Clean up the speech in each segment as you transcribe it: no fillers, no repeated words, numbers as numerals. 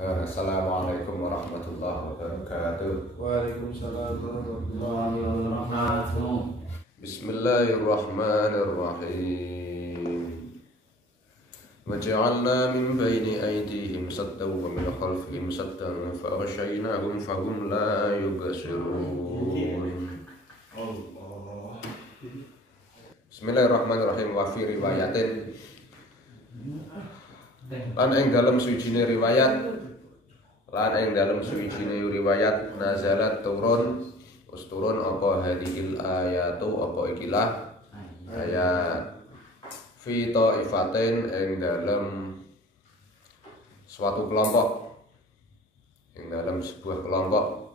Assalamualaikum warahmatullahi wabarakatuh. Waalaikumsalam warahmatullahi wabarakatuh. Bismillahirrahmanirrahim. Waja'alna min baini aydihim saddan wa min khalfihim saddan fa'aghshaynahum fahum la yubsirun. Bismillahirrahmanirrahim. Wa fi riwayatin lan ing dalem suwijine riwayat nazalat turun apa hadhil ayatu apa ikilah ayat fi taifatin ing dalem suatu kelompok, ing dalem sebuah kelompok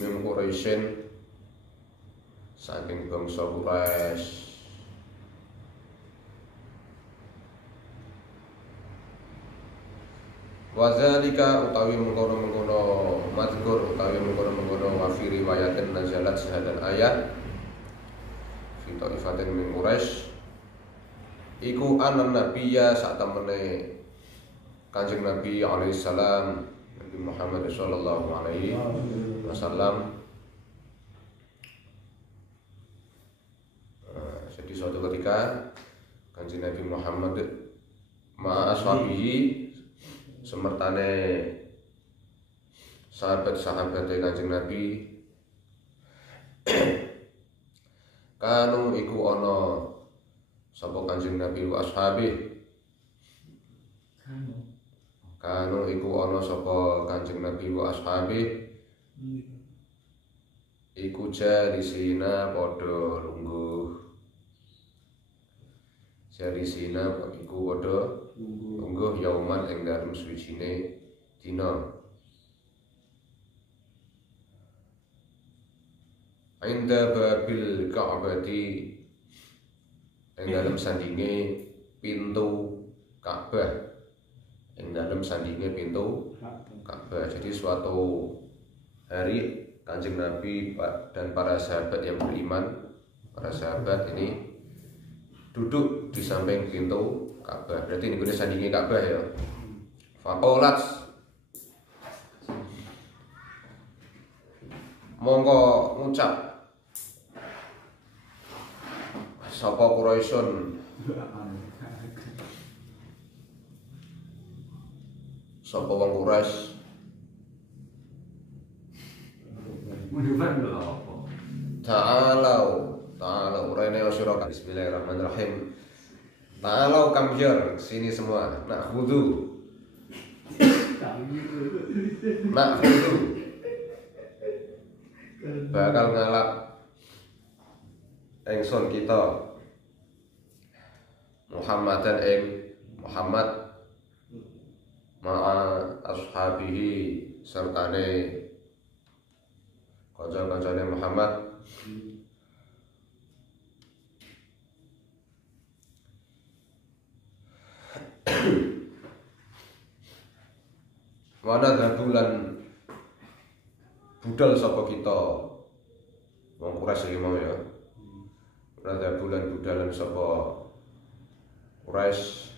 min Quraisyin saking bangsa Quraisy. Wazalika utawi mengkono-mengkono mazkur utawi mengkono-mengkono wa fi riwayatin nazalat sahadan ayat fi taifatin min Quraisy iku anan nabiyya sak temene Kanjeng Nabi alaihi salam Nabi Muhammad sallallahu alaihi wasallam. Jadi suatu ketika Kanjeng Nabi Muhammad ma'ashabihi semertane sahabat-sahabat Kanjeng Nabi kanu iku ana sapa Kanjeng Nabi wa ashabi kanu iku ana sapa Kanjeng Nabi wa ashabi iku jalisina padha lungguh jalisina iku padha lungguh yauman ing dalem suwijine dina inda babil Ka'bati ing dalem sandinge pintu Ka'bah, ing dalem sandinge pintu Ka'bah. Jadi suatu hari Kanjeng Nabi dan para sahabat yang beriman, para sahabat ini duduk di samping pintu Ka'bah. Berarti ini sandinge Ka'bah ya. Faqalat mongko ngucap sapa Quraisyun sapa wong Quraisy ta'alau rene sira. Bismillahirrahmanirrahim. Ta'alau come here, sini semua. Na'khudhu bakal ngalap engson kita Muhammadan ing Muhammad ma'a ashabihi sertane kanca-kancane Muhammad wana dabulan budal sapa kita wong Quraisy iki mau ya. Wana dabulan budalan sapa Quraisy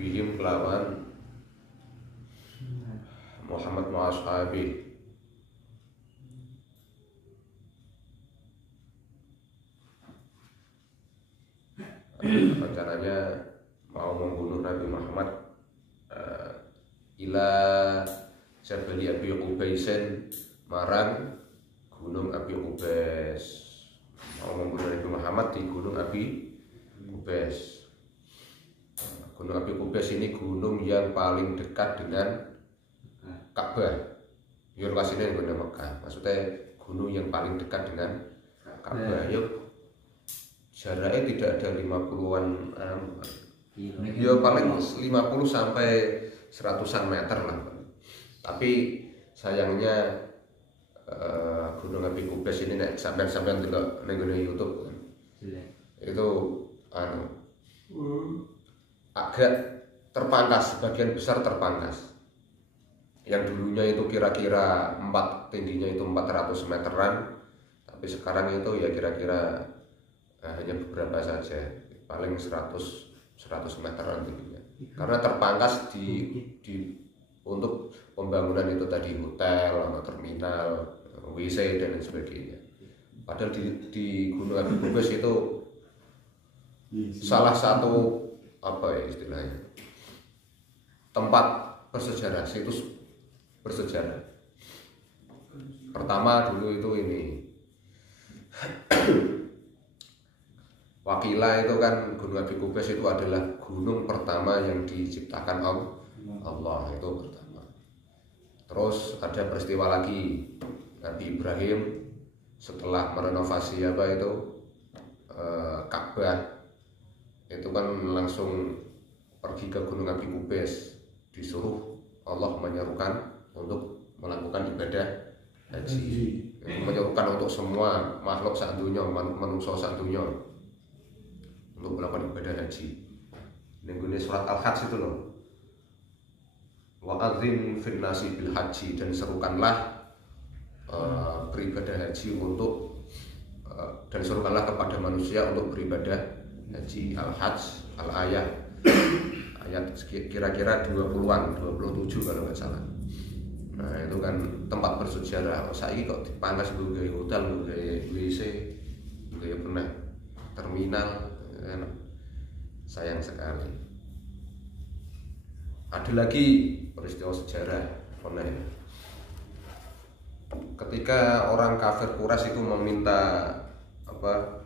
bihim kelawan Muhammad ma ashabi rencananya mau membunuh Nabi Muhammad ila Jabal Abi Qubaisin marang Gunung Abi Qubais, mau membunuh Nabi Muhammad di Gunung Abi Qubais. Gunung Abi Qubais ini gunung yang paling dekat dengan Ka'bah. Ya lokasinya di Mekah. Maksudnya gunung yang paling dekat dengan Ka'bah. Yuk jaraknya tidak ada 50-an ya paling 50 sampai 100-an meter lah. Tapi sayangnya Gunung Abi Qubais ini nek sampean delok ning YouTube itu agak terpangkas, sebagian besar terpangkas. Yang dulunya itu kira-kira tingginya itu 400 meteran, tapi sekarang itu ya kira-kira hanya beberapa saja, paling 100 100 meteran tingginya. Karena terpangkas untuk pembangunan itu tadi hotel, atau terminal, WC dan lain sebagainya. Padahal di Gunung Api Kubes itu salah satu apa ya istilahnya tempat bersejarah, situs bersejarah. Pertama dulu itu ini Wakila itu kan Gunung Api Kubes itu adalah gunung pertama yang diciptakan Allah, itu pertama. Terus ada peristiwa lagi Nabi Ibrahim setelah merenovasi apa itu Ka'bah itu kan langsung pergi ke Gunung Api Kubes, disuruh Allah menyerukan untuk melakukan ibadah haji. Menyerukan untuk semua makhluk sak donya, manungsa sak donya untuk melakukan ibadah haji. Ini surat Al-Hajj itu loh. Wa'adzim fin nasi bil haji, dan serukanlah beribadah haji untuk dan serukanlah kepada manusia untuk beribadah haji. Al-Hajj al-ayat ayat kira-kira 20-an, 27 kalau nggak salah. Nah itu kan tempat bersejarah. Saiki kok dipangkas gue hotel, gue WC, gue pernah terminal, sayang sekali. Ada lagi peristiwa sejarah pernah ketika orang kafir Quraisy itu meminta apa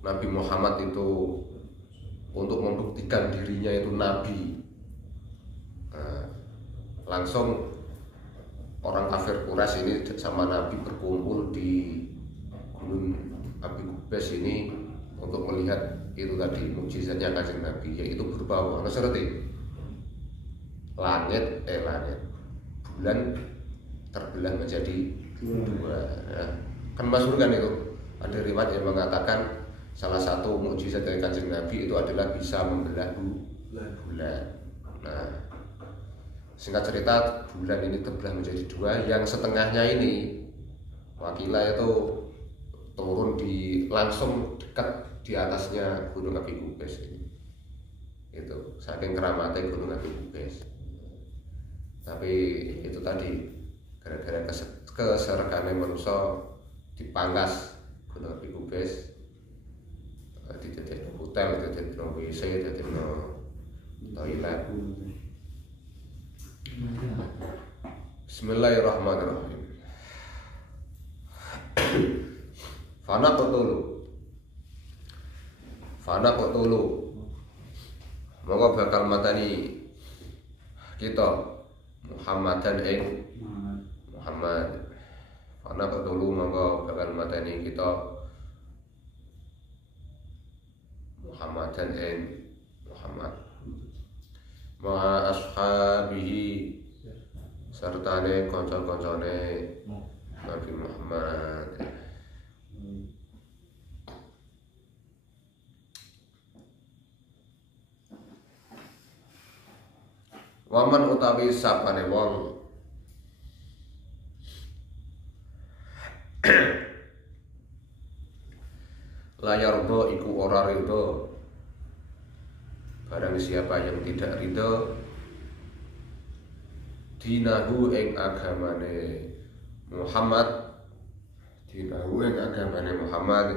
Nabi Muhammad itu untuk membuktikan dirinya itu nabi. Langsung orang kafir Quraisy ini sama Nabi berkumpul di Gunung Api Kubes ini untuk melihat itu tadi mukjizatnya Kanjeng Nabi, yaitu berupa apa? Seperti langit bulan terbelah menjadi dua. Ya. Kan masyhur kan itu, ada riwayat yang mengatakan salah satu mukjizat dari Kanjeng Nabi itu adalah bisa membelah bulan. Nah, singkat cerita, bulan ini terbelah menjadi dua, yang setengahnya ini Wakila itu turun langsung dekat di atasnya Gunung Api Kubes ini. Itu saking keramatnya Gunung Api Kubes. Tapi itu tadi gara-gara keserakahan manusia dipangkas Gunung Api Kubes, didadekno hotel, didadekno WC, didadekno toilet. Bismillahirrahmanirrahim. Fana qatulu monggo bakal matani kita Muhammadan ing Muhammad. Fana qatulu monggo bakal matani kita Muhammadan ing Muhammad. Ma ashabihi sertane kanca-kancane Nabi Muhammad. Waman utawi sapane wong layardo iku ora ridho, barang siapa yang tidak ridho dinahu ing agamane Muhammad, dinahu ing agamane Muhammad,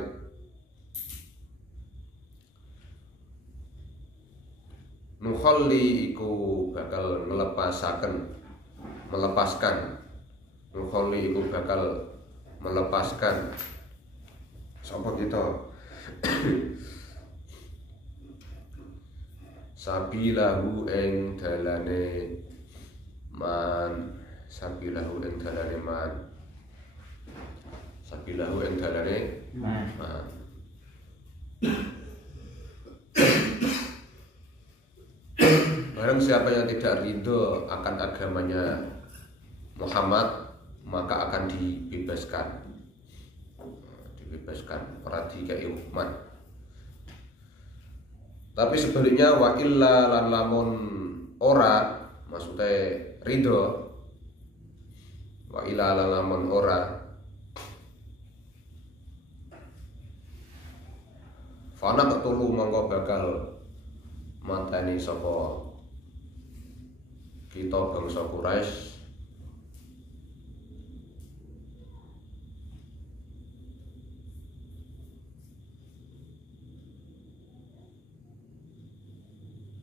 nukhalli iku bakal melepaskan nukhalli iku bakal melepaskan sapa kita sabilahu ing dalane man, sabilahu ing dalane man, sabilahu ing dalane man. Barang siapa yang tidak ridho akan agamanya Muhammad, maka akan dibebaskan ora dikai hukuman. Tapi sebaliknya wa illa lan lamun ora, maksudnya ridho, wa illa lan lamun ora Ana ketulu mongko bakal mateni sapa kita bangsa Quraisy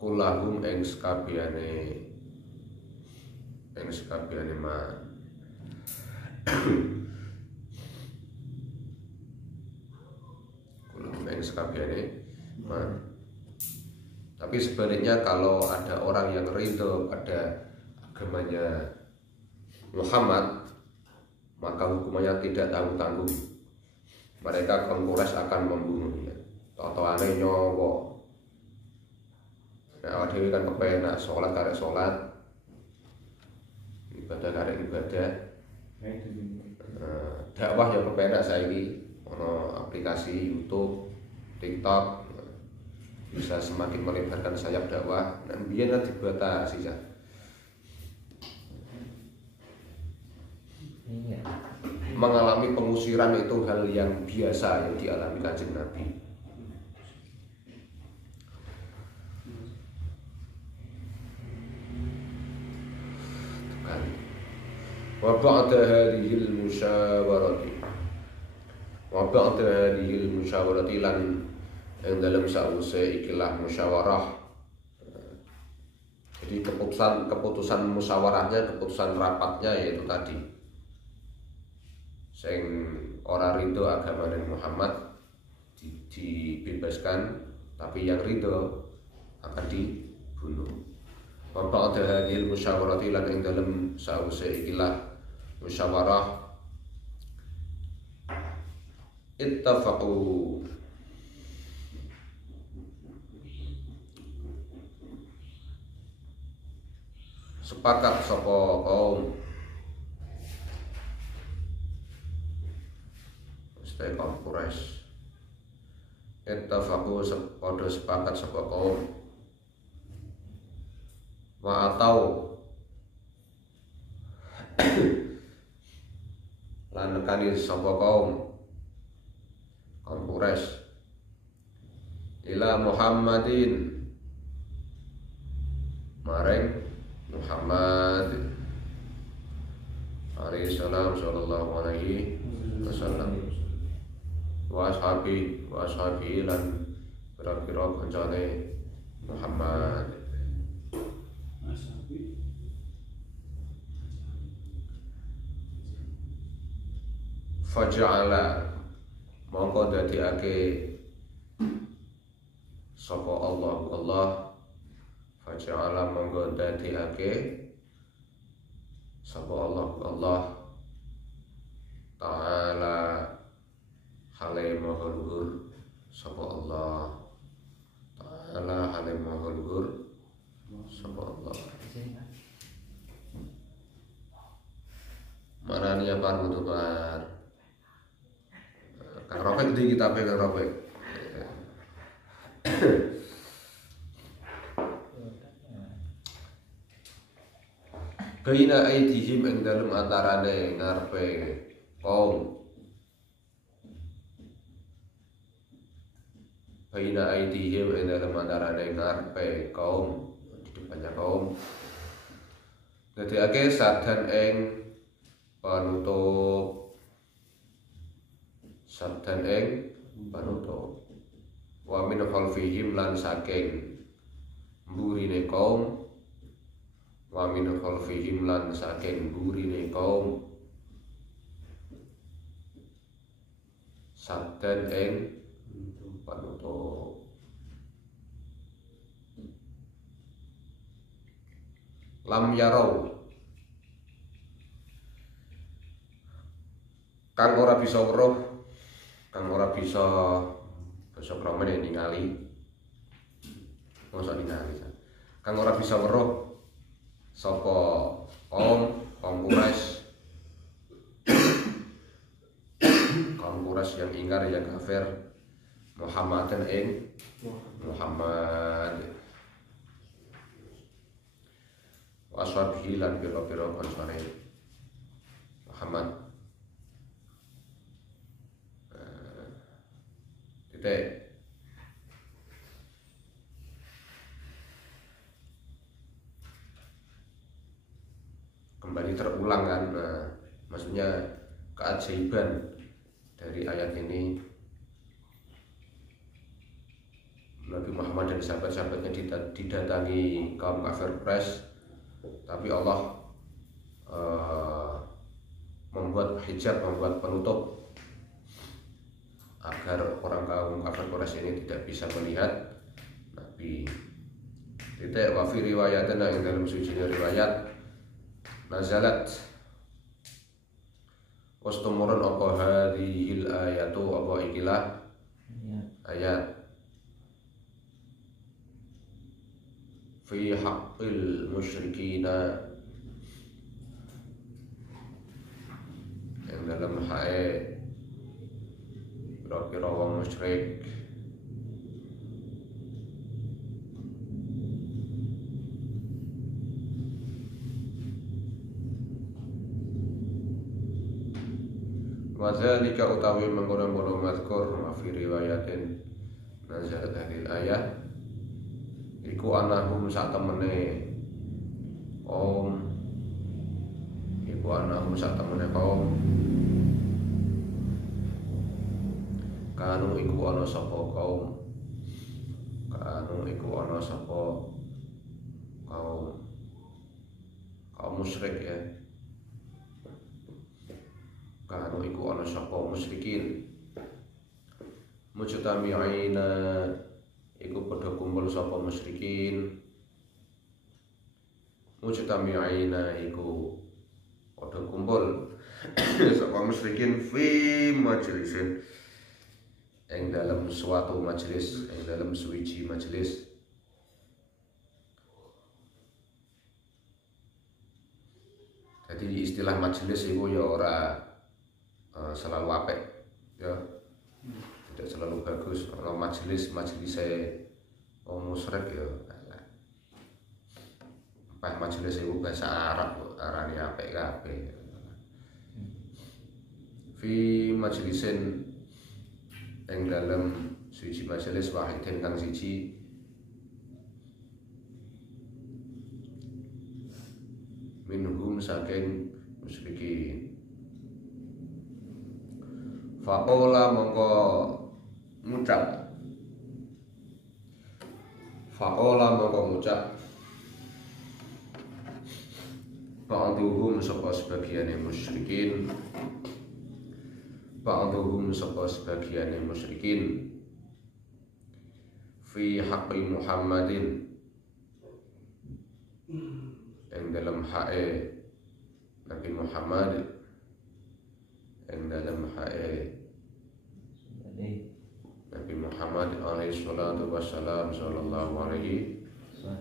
kulahum ing sekabehane man kulahum ing sekabehane man. Tapi sebaliknya kalau ada orang yang ridho pada agamanya Muhammad, maka hukumannya tidak tanggung-tanggung. Mereka kaum Quraisy akan membunuhnya. Totoane nyowo. Nah, awak dhewe kan kepenak sholat karek sholat, ibadah karek ibadah. Dakwah ya kepenak saiki ono aplikasi YouTube, TikTok bisa semakin melebarkan sayap dakwah. Dan biyen dibatasi ya. Mengalami pengusiran itu hal yang biasa yang dialami Kanjeng Nabi. Wa ba'da hadhil musyawarati lan ing dalam sause ikilah musyawarah. Jadi keputusan musyawarahnya, keputusan rapatnya yaitu tadi sing ora ridho agamane Muhammad dibebaskan, tapi yang ridho akan dibunuh. Wa ba'da hadhil musyawarati lan ing dalam sause ikilah musyawarah ittafaqu sepakat sapa kaum Quraisy. Ittafaqu padha sepakat sapa kaum wa atau lan nekani sapa kaum Quraisy ila Muhammadin maring Muhammad alaihi salam sallallahu alaihi wasallam wa ashabi lan pira-pira kancane Muhammad. Faja'ala mongko dadiake sapa Allah faja'ala mongko dadiake sapa Allah ta'ala hale maha luhur sapa Allah ta'ala hale maha luhur sapa Allah. Marani apa mutubar Kang Robek di kita Kang Robek. Baina aidihim ing dalem antarane ngarepe kaum. Baina aidihim ing dalem antarane ngarepe kaum, di depannya kaum. Dadiake sadan ing panutup sabdan ing panutup wa min khalfihim lan saking mburine kaum wa min khalfihim lan saking mburine kaum sabdan ing panutup lam yarau kang ora bisa weruh, kang ora bisa basa pramen ningali. Mosok ningali. Kang ora bisa weruh sapa kaum Quraisy. Kaum Quraisy yang ingkar yang kafir Muhammadan ing Muhammad. Washabihi lan pira-pira kancane Muhammad. Titik kali terulang kan. Nah, maksudnya keajaiban dari ayat ini, Nabi Muhammad dan sahabat-sahabatnya didatangi kaum kafir Quraisy, tapi Allah membuat hijab, membuat penutup agar orang kaum kafir Quraisy ini tidak bisa melihat Nabi. Tidak wa fi riwayatna yang dalam suci riwayat nazalat wastumurun apa hadhil ayatu apa ikilah ayat fi haqqil musyrikina yang dalam hae kira-kira wong musyrik wadzalika utawi mengkono-kono mazkur fi riwayatin nazalat hadil ayat iku anahum sak temene kaum kanu iku ana sapa kaum musyrik ya. Kanu iku ana sapa musyrikin mujtami'ina iku padha kumpul sapa musyrikin iku padha kumpul sapa musyrikin fi majlisin ing dalam suatu majelis, ing dalam suwiji majelis. Jadi istilah majelis itu ya ora selalu apik ya, tidak selalu bagus. Kalau majelis wong musyrik ya pas majelis itu bahasa Arab arane apik kabeh. Fi majlisin ing dalam suci majelis wahidin kang siji minhum saking musyrikin. Faqala mongko ngucap ba'duhum sapa sebagiane musyrikin fi haqqi Muhammadin yang dalam hae Nabi Muhammad, yang dalam hae Nabi Muhammad alaihi salatu wassalam sallallahu alaihi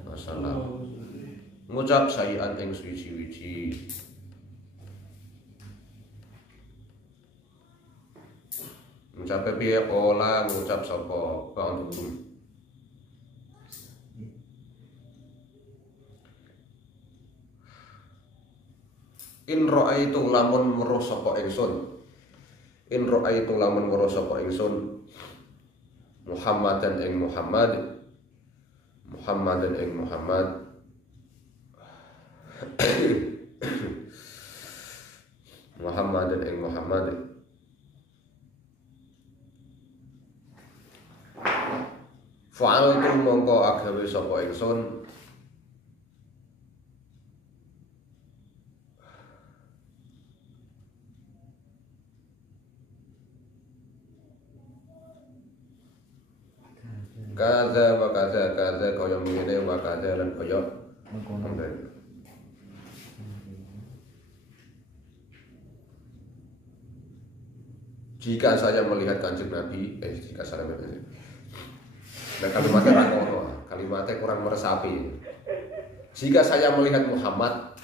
wasallam ngucap sayiat ing suci-wici ngucap piye pola ngucap sapa ba'dhum in ra'aitu lamun weruh sapa ingsun Muhammadan ing Muhammad fa'altu mongko agawe sapa ingsun kaza wa kaza kaya ngene wa kaza lan kaya ngono. Jika saya melihat Kanjeng Nabi, nah kalimatnya rakono, kalimatnya kurang meresapi. Jika saya melihat Muhammad,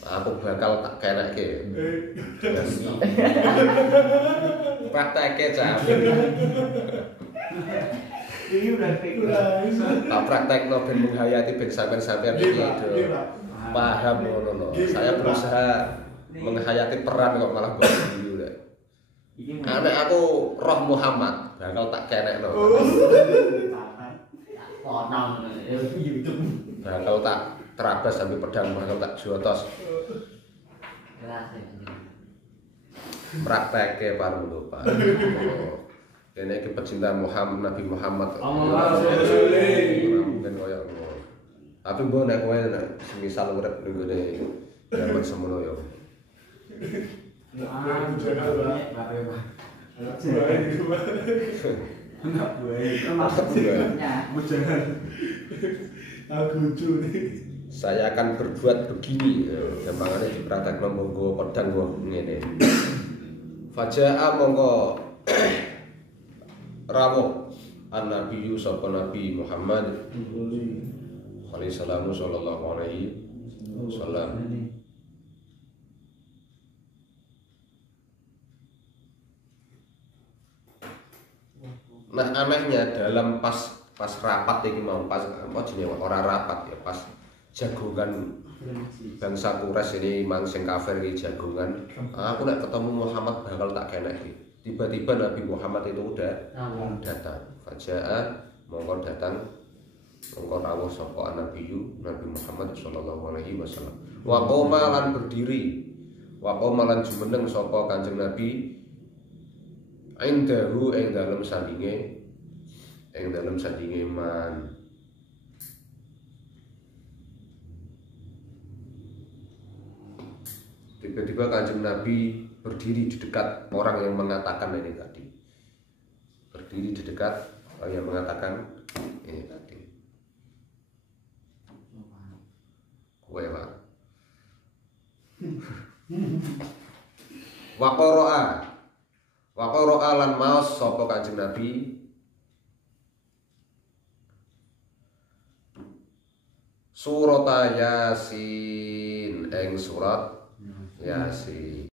aku bakal tak kenekke. Praktekke cah. Ini udah tak praktekno ben menghayati ben sampean iki paham ngono. Saya berusaha menghayati peran kok malah bodoh. Anak aku roh Muhammad bakal tak kenekno. Bakal tak terabas sampai pedang bakal tak jotos. Praktek paru lho Pak. Kene iki pecinta Muhammad Nabi Muhammad. Mungkin koyo ngono. Tapi mbok nek kowe semisal urip ning ngene zaman semono yo. Saya akan berbuat begini. Gampangane dipraktekno monggo pedang kok ngene. Faja'a monggo rawuh an-nabiyyu sapa Nabi Muhammad alaihi salamu sallallahu alaihi wasallam. Nah anehnya dalam pas rapat iki mau pas apa jenenge ora rapat ya pas jagongan bangsa Quraisy ini mang sing kafir iki jagongan. Aku nek ketemu Muhammad bakal tak kenek iki. Tiba-tiba Nabi Muhammad itu udah datang. Faja'a mongko datang mongko rawuh sapa nabiyyu Nabi Muhammad sallallahu alaihi wasallam. Wa qoma lan berdiri. Wa qoma lan jumeneng sapa Kanjeng Nabi indahu ing dalem sandinge man. Tiba-tiba Kanjeng Nabi berdiri di dekat orang yang mengatakan ini tadi. Berdiri di dekat orang yang mengatakan ini tadi. Kowe Pak. Wa qara'a lan maos sapa Kanjeng Nabi surat Yasin ing surat Yasin.